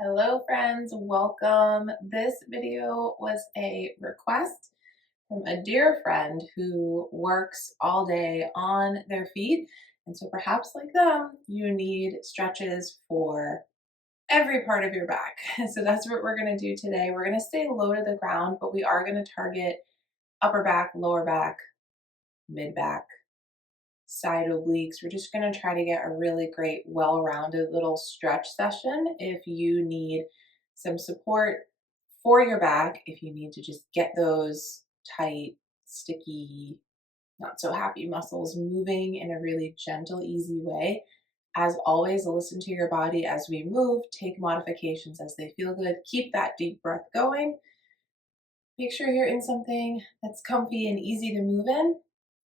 Hello friends, welcome. This video was a request from a dear friend who works all day on their feet. And so perhaps like them, you need stretches for every part of your back. So that's what we're gonna do today. We're gonna stay low to the ground, but we are gonna target upper back, lower back, mid back, side obliques. We're just going to try to get a really great, well-rounded little stretch session. If you need some support for your back, if you need to just get those tight, sticky, not so happy muscles moving in a really gentle, easy way. As always, listen to your body as we move, take modifications as they feel good, keep that deep breath going. Make sure you're in something that's comfy and easy to move in.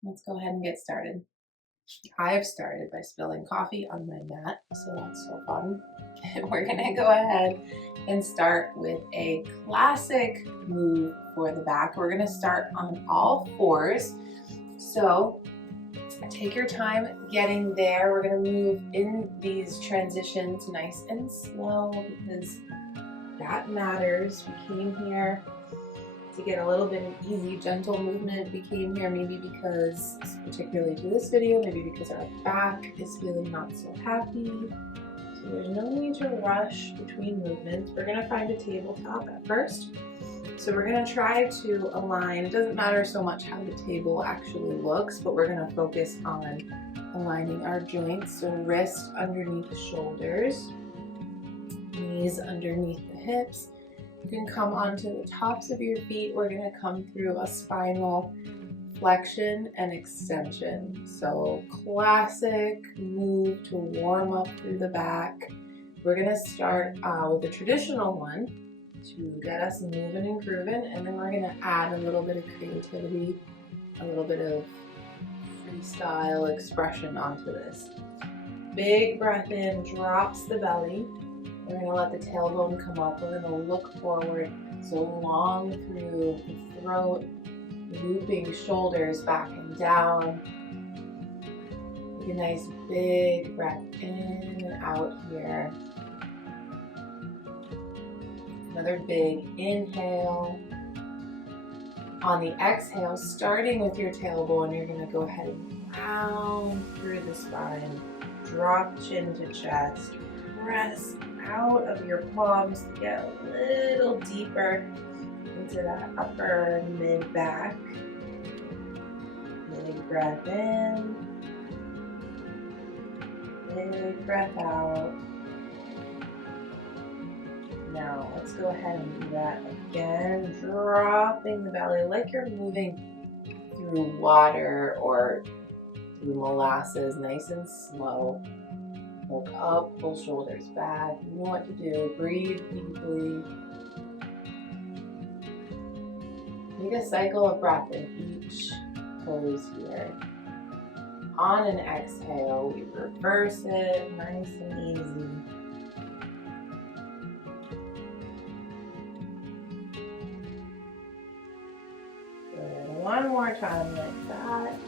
Let's go ahead and get started. I've started by spilling coffee on my mat, so that's so fun. We're gonna go ahead and start with a classic move for the back. We're gonna start on all fours. So take your time getting there. We're gonna move in these transitions nice and slow because that matters. We came here to get a little bit of easy, gentle movement. We came here maybe because, particularly to this video, maybe because our back is feeling not so happy. So there's no need to rush between movements. We're gonna find a tabletop at first. So we're gonna try to align, it doesn't matter so much how the table actually looks, but we're gonna focus on aligning our joints. So wrist underneath the shoulders, knees underneath the hips. You can come onto the tops of your feet. We're gonna come through a spinal flexion and extension. So classic move to warm up through the back. We're gonna start with the traditional one to get us moving and grooving, and then we're gonna add a little bit of creativity, a little bit of freestyle expression onto this. Big breath in, drops the belly. We're going to let the tailbone come up. We're going to look forward, so long through the throat, looping shoulders back and down. Take a nice big breath in and out here. Another big inhale. On the exhale, starting with your tailbone, you're going to go ahead and round through the spine. Drop chin to chest. Press out of your palms to get a little deeper into that upper mid back. Big breath in, big breath out. Now let's go ahead and do that again, dropping the belly like you're moving through water or through molasses, nice and slow. Look up, pull shoulders back. You know what to do. Breathe deeply. Take a cycle of breath in each pose here. On an exhale, we reverse it, nice and easy. Good. One more time like that.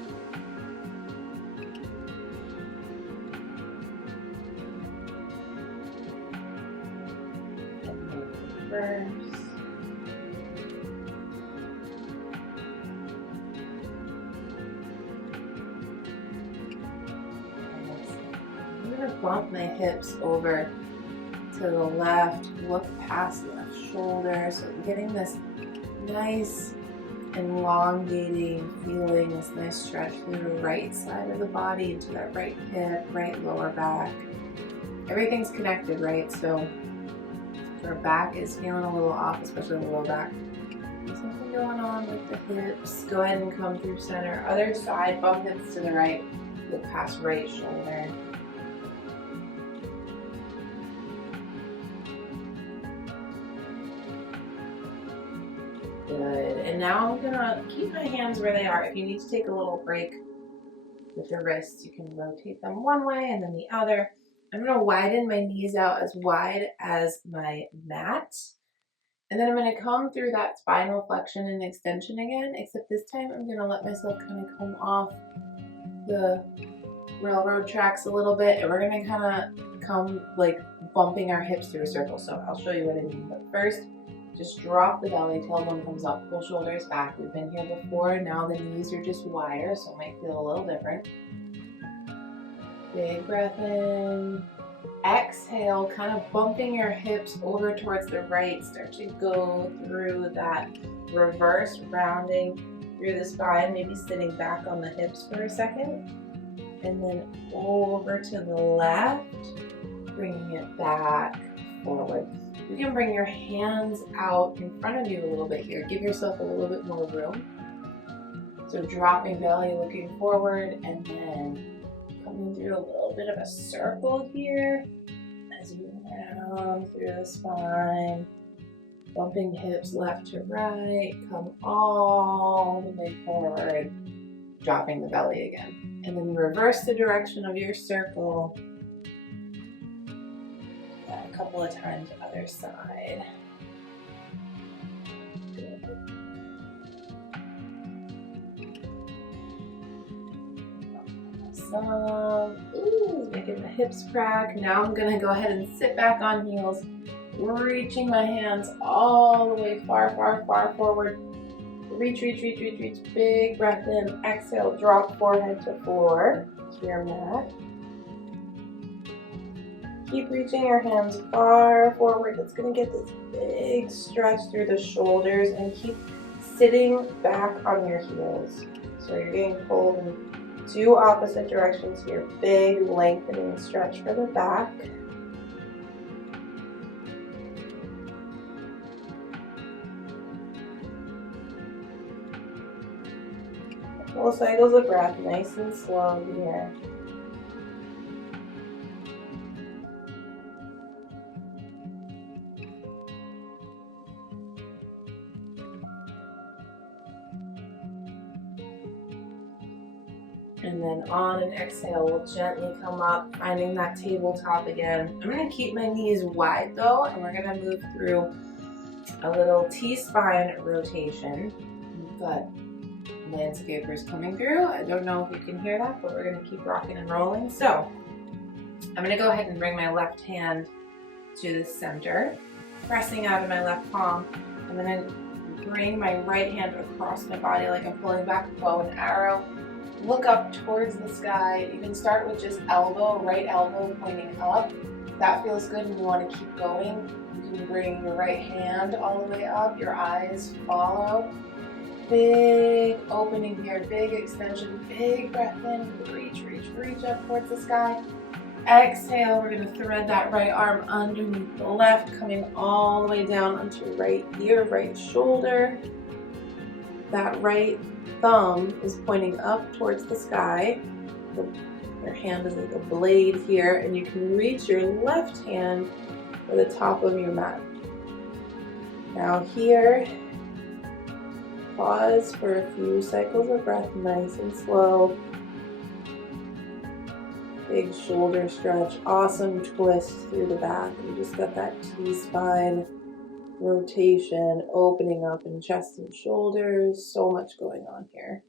First. I'm going to bump my hips over to the left, look past the left shoulder. So I'm getting this nice elongating feeling, this nice stretch through the right side of the body into that right hip, right lower back. Everything's connected, right? So our back is feeling a little off, especially the lower back. Something going on with the hips. Go ahead and come through center. Other side, bump hips to the right. Look past right shoulder. Good. And now I'm gonna keep my hands where they are. If you need to take a little break with the wrists, you can rotate them one way and then the other. I'm going to widen my knees out as wide as my mat. And then I'm going to come through that spinal flexion and extension again, except this time I'm going to let myself kind of come off the railroad tracks a little bit, and we're gonna kind of come like bumping our hips through a circle. So I'll show you what I mean. But first, just drop the belly, tailbone comes up, pull shoulders back. We've been here before. Now the knees are just wider, so it might feel a little different. Big breath in. Exhale, kind of bumping your hips over towards the right. Start to go through that reverse rounding through the spine, maybe sitting back on the hips for a second. And then over to the left, bringing it back forward. You can bring your hands out in front of you a little bit here. Give yourself a little bit more room. So dropping belly, looking forward, and then coming through a little bit of a circle here as you round through the spine. Bumping hips left to right, come all the way forward, dropping the belly again. And then reverse the direction of your circle. A couple of times other side. Good. Awesome. Ooh, making the hips crack. Now I'm gonna go ahead and sit back on heels, reaching my hands all the way far, far, far forward. Reach, reach, reach, reach, reach. Big breath in. Exhale, drop forehead to floor, to your mat. Keep reaching your hands far forward. It's going to get this big stretch through the shoulders, and keep sitting back on your heels. So you're getting pulled in two opposite directions here. Big lengthening stretch for the back. Couple cycles of breath, nice and slow here. And then on an exhale, we'll gently come up, finding that tabletop again. I'm going to keep my knees wide though, and we're going to move through a little T-spine rotation. We've got landscapers coming through. I don't know if you can hear that, but we're going to keep rocking and rolling. So I'm going to go ahead and bring my left hand to the center, pressing out of my left palm. I'm going to bring my right hand across my body like I'm pulling back a bow and arrow. Look up towards the sky. You can start with just elbow, right elbow pointing up. If that feels good and you want to keep going, you can bring your right hand all the way up. Your eyes follow. Big opening here, big extension, big breath in. Reach, reach, reach up towards the sky. Exhale, we're going to thread that right arm underneath the left, coming all the way down onto right ear, right shoulder. That right thumb is pointing up towards the sky. Your hand is like a blade here, and you can reach your left hand for the top of your mat. Now here, pause for a few cycles of breath, nice and slow. Big shoulder stretch, awesome twist through the back. We just got that T-spine rotation, opening up in chest and shoulders. So much going on here.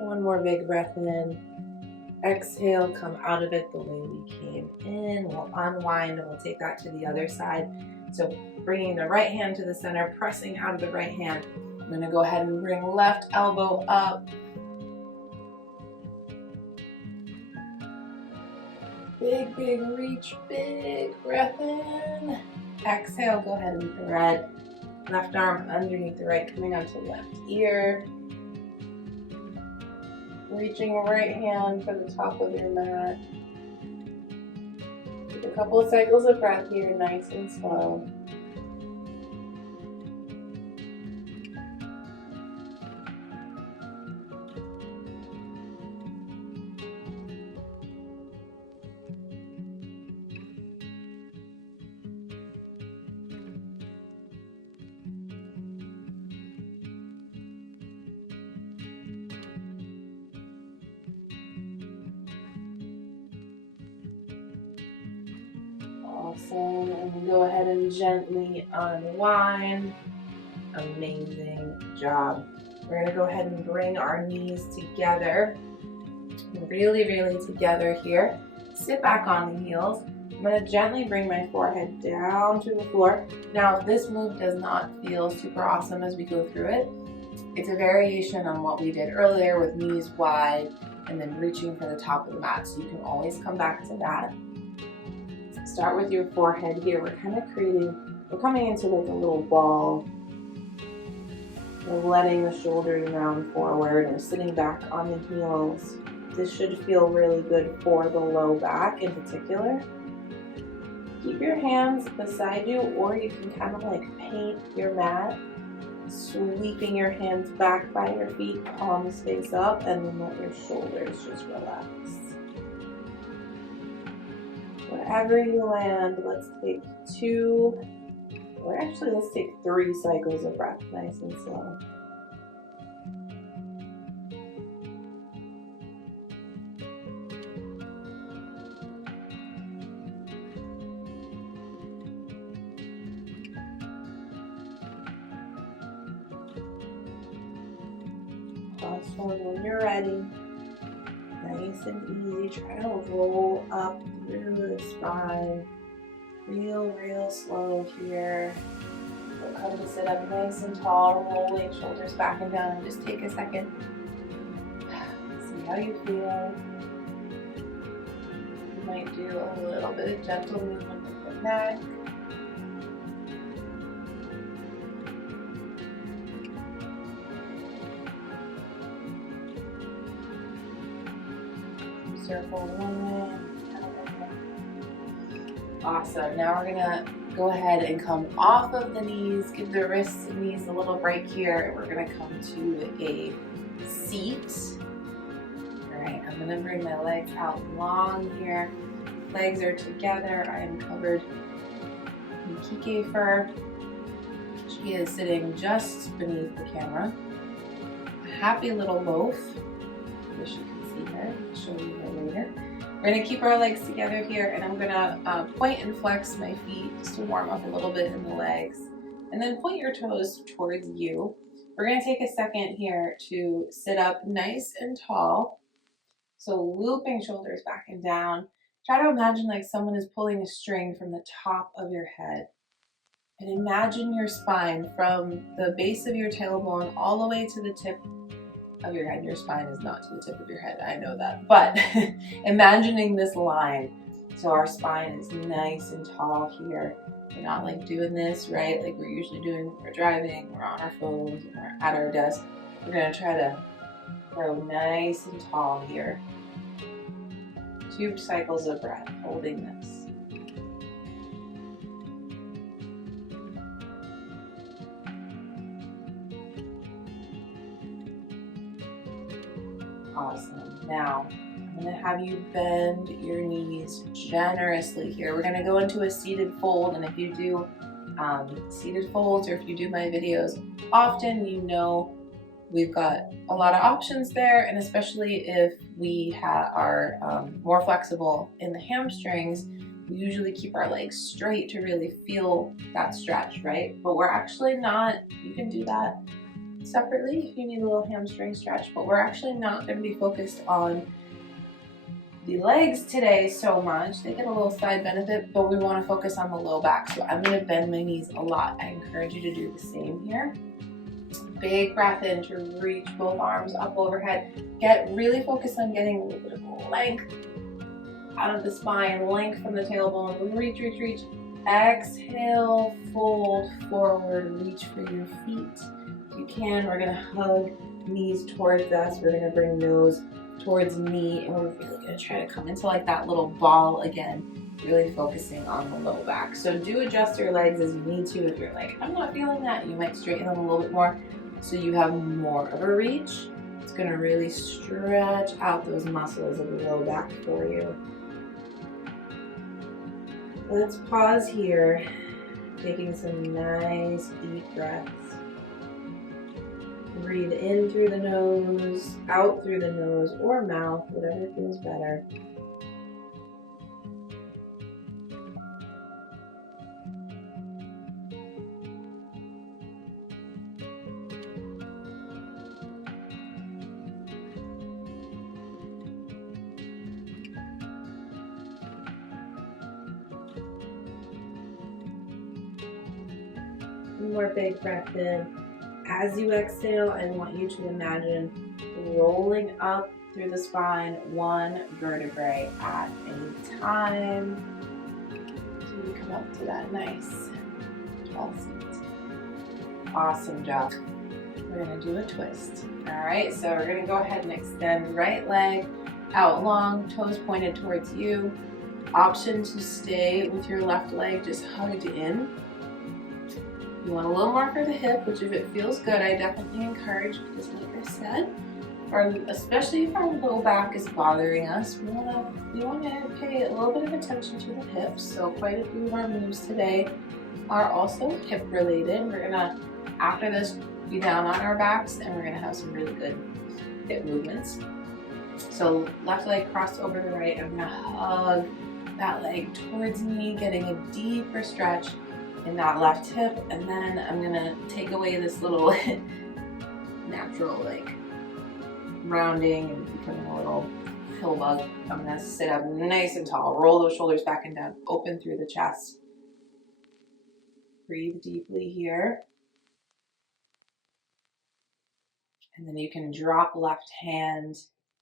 One more big breath in. Exhale, come out of it the way we came in. We'll unwind and we'll take that to the other side. So bringing the right hand to the center, pressing out of the right hand. I'm going to go ahead and bring left elbow up. Big, big reach, big breath in. Exhale, go ahead and thread. Left arm underneath the right, coming onto left ear. Reaching right hand for the top of your mat. Take a couple of cycles of breath here, nice and slow. Awesome. And then go ahead and gently unwind. Amazing job. We're going to go ahead and bring our knees together. Really, really together here. Sit back on the heels. I'm going to gently bring my forehead down to the floor. Now, if this move does not feel super awesome as we go through it, it's a variation on what we did earlier with knees wide and then reaching for the top of the mat. So you can always come back to that. Start with your forehead here. We're coming into like a little ball. We're letting the shoulders round forward and sitting back on the heels. This should feel really good for the low back in particular. Keep your hands beside you, or you can kind of like paint your mat, sweeping your hands back by your feet, palms face up, and then let your shoulders just relax. Wherever you land, let's take let's take 3 cycles of breath, nice and slow. Awesome. When you're ready, nice and easy, try to roll up through the spine. Real slow here. We'll come to sit up nice and tall, rolling shoulders back and down, and just take a second. See how you feel. You might do a little bit of gentle movement with the neck. Circle one way. Awesome. Now we're gonna go ahead and come off of the knees, give the wrists and knees a little break here. We're gonna come to a seat. All right, I'm gonna bring my legs out long here. Legs are together. I am covered in kike fur. She is sitting just beneath the camera. A happy little loaf. I wish you can see her. I'll show you her later. We're going to keep our legs together here, and I'm going to point and flex my feet just to warm up a little bit in the legs. And then point your toes towards you. We're going to take a second here to sit up nice and tall. So looping shoulders back and down. Try to imagine like someone is pulling a string from the top of your head. And imagine your spine from the base of your tailbone all the way to the tip of your head. Your spine is not to the tip of your head, I know that, but imagining this line. So our spine is nice and tall here. We're not like doing this, right? Like we're usually doing when we're driving, we're on our phones, we're at our desk. We're gonna try to grow nice and tall here. 2 cycles of breath, holding this. Awesome. Now, I'm going to have you bend your knees generously here. We're going to go into a seated fold, and if you do seated folds, or if you do my videos often, you know we've got a lot of options there, and especially if we are more flexible in the hamstrings, we usually keep our legs straight to really feel that stretch, right? But we're actually not. You can do that separately if you need a little hamstring stretch, but we're actually not going to be focused on the legs today so much. They get a little side benefit, but we want to focus on the low back. So I'm going to bend my knees a lot. I encourage you to do the same here. Big breath in to reach both arms up overhead. Get really focused on getting a little bit of length out of the spine, length from the tailbone. Reach. Exhale, fold forward, reach for your feet. If you can, we're going to hug knees towards us. We're going to bring nose towards knee, and we're really going to try to come into like that little ball again, really focusing on the low back. So do adjust your legs as you need to. If you're like, I'm not feeling that, you might straighten them a little bit more so you have more of a reach. It's going to really stretch out those muscles of the low back for you. Let's pause here, taking some nice deep breaths. Breathe in through the nose, out through the nose or mouth, whatever feels better. One more big breath in. As you exhale, I want you to imagine rolling up through the spine, one vertebrae at a time. So you come up to that nice tall seat. Awesome job. We're gonna do a twist. All right, so we're gonna go ahead and extend right leg out long, toes pointed towards you. Option to stay with your left leg just hugged in. You want a little more for the hip, which if it feels good, I definitely encourage, because like I said, especially if our low back is bothering us, we want to pay a little bit of attention to the hips. So quite a few of our moves today are also hip related. We're gonna, after this, be down on our backs, and we're gonna have some really good hip movements. So left leg crossed over the right. I'm gonna hug that leg towards me, getting a deeper stretch in that left hip, and then I'm gonna take away this little natural like rounding and becoming a little pill bug. I'm gonna sit up nice and tall, roll those shoulders back and down, open through the chest. Breathe deeply here. And then you can drop left hand,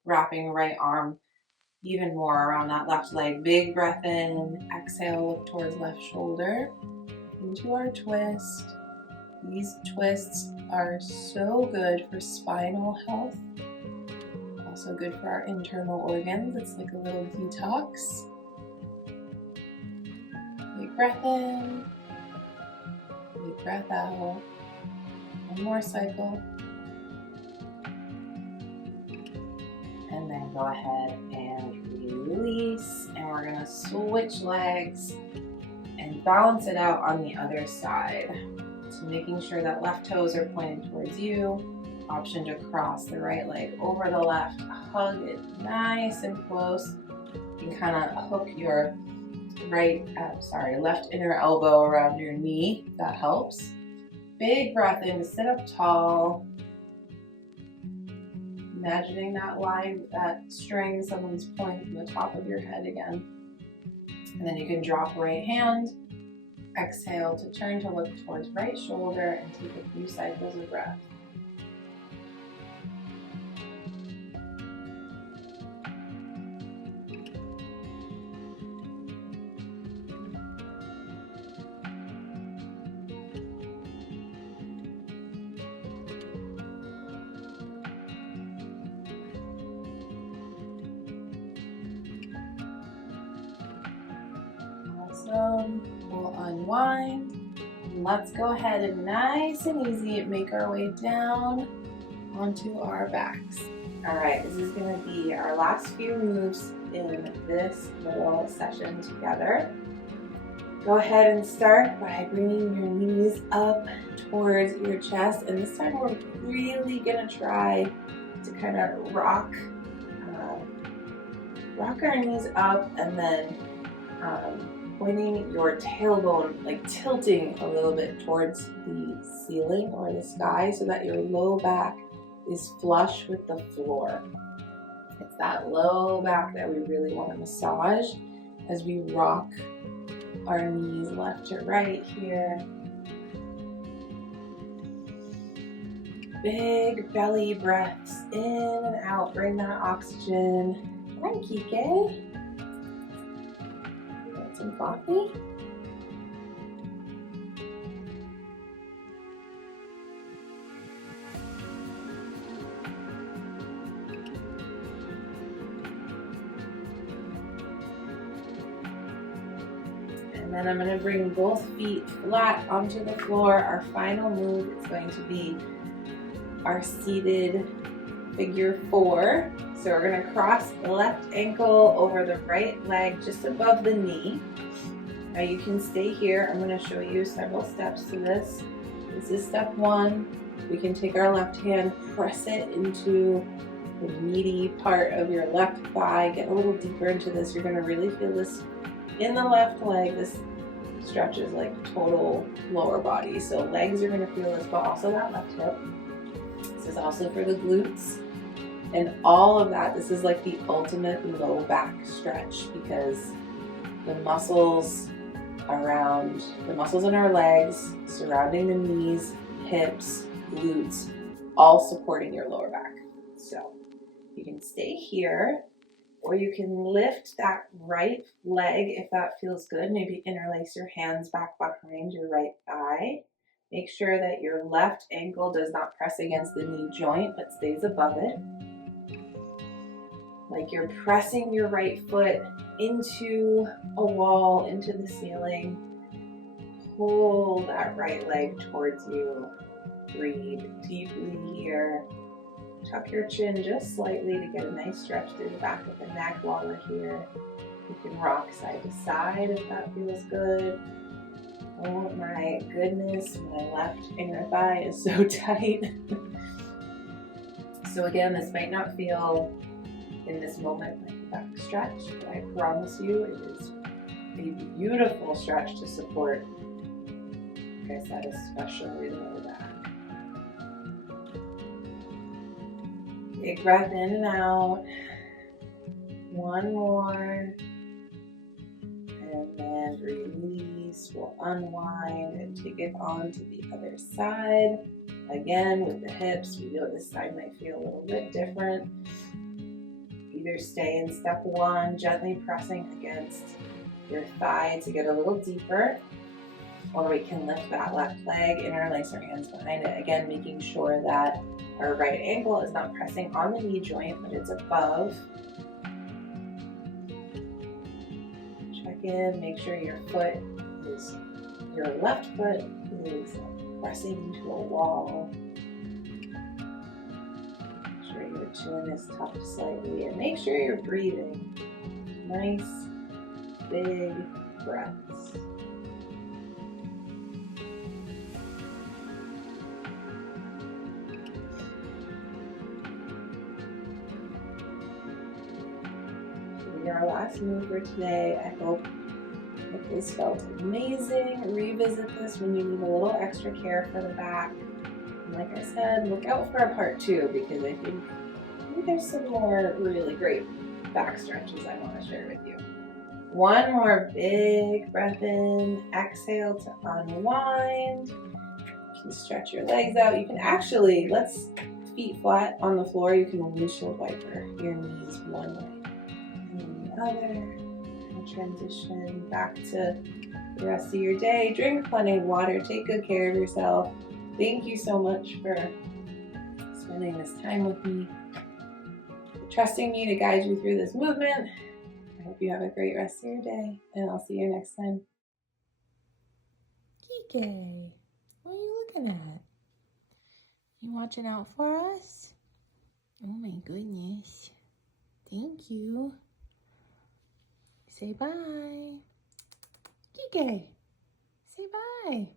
wrapping right arm even more around that left leg. Big breath in, exhale, look towards left shoulder, into our twist. These twists are so good for spinal health, also good for our internal organs. It's like a little detox. Big breath in, big breath out. One more cycle. And then go ahead and release, and we're gonna switch legs and balance it out on the other side. So making sure that left toes are pointed towards you. Option to cross the right leg over the left, hug it nice and close. You can kind of hook your left inner elbow around your knee. That helps. Big breath in to sit up tall. Imagining that line, that string, someone's pulling from the top of your head again. And then you can drop right hand. Exhale to turn to look towards right shoulder and take a few cycles of breath. We'll unwind. Let's go ahead and nice and easy make our way down onto our backs. All right, this is going to be our last few moves in this little session together. Go ahead and start by bringing your knees up towards your chest, and this time we're really going to try to kind of rock our knees up, and then pointing your tailbone, like tilting a little bit towards the ceiling or the sky so that your low back is flush with the floor. It's that low back that we really want to massage as we rock our knees left to right here. Big belly breaths in and out. Bring that oxygen. Hi, Kike. Some coffee. And then I'm going to bring both feet flat onto the floor. Our final move is going to be our seated figure 4. So we're going to cross the left ankle over the right leg just above the knee. Now you can stay here. I'm going to show you several steps to this. This is step 1. We can take our left hand, press it into the meaty part of your left thigh. Get a little deeper into this. You're going to really feel this in the left leg. This stretches like total lower body. So legs are going to feel this, but also that left hip. This is also for the glutes. And all of that, this is like the ultimate low back stretch, because the muscles around the muscles in our legs, surrounding the knees, hips, glutes, all supporting your lower back. So you can stay here, or you can lift that right leg if that feels good. Maybe interlace your hands back behind your right thigh. Make sure that your left ankle does not press against the knee joint, but stays above it. Like you're pressing your right foot into a wall, into the ceiling. Pull that right leg towards you. Breathe deeply here. Tuck your chin just slightly to get a nice stretch through the back of the neck while we're here. You can rock side to side if that feels good. Oh my goodness, my left inner thigh is so tight. So again, this might not feel in this moment like a back stretch, but I promise you it is a beautiful stretch to support, like I said, especially the lower back. Big breath in and out. One more. And then release. We'll unwind and take it on to the other side. Again, with the hips, we know this side might feel a little bit different. Either stay in step one, gently pressing against your thigh to get a little deeper, or we can lift that left leg, interlace our hands behind it. Again, making sure that our right ankle is not pressing on the knee joint, but it's above. Check in, make sure your left foot is pressing into a wall. Make sure your chin is tucked slightly, and make sure you're breathing. Nice, big breaths. Our last move for today. I hope that this felt amazing. Revisit this when you need a little extra care for the back. And like I said, look out for a part 2 because I think there's some more really great back stretches I want to share with you. One more big breath in. Exhale to unwind. You can stretch your legs out. You can actually, let's feet flat on the floor. You can windshield wiper your knees one way. Other, and transition back to the rest of your day. Drink plenty of water, take good care of yourself. Thank you so much for spending this time with me, trusting me to guide you through this movement. I hope you have a great rest of your day, and I'll see you next time. Kike, what are you looking at? You watching out for us? Oh my goodness. Thank you. Say bye. Kike, say bye.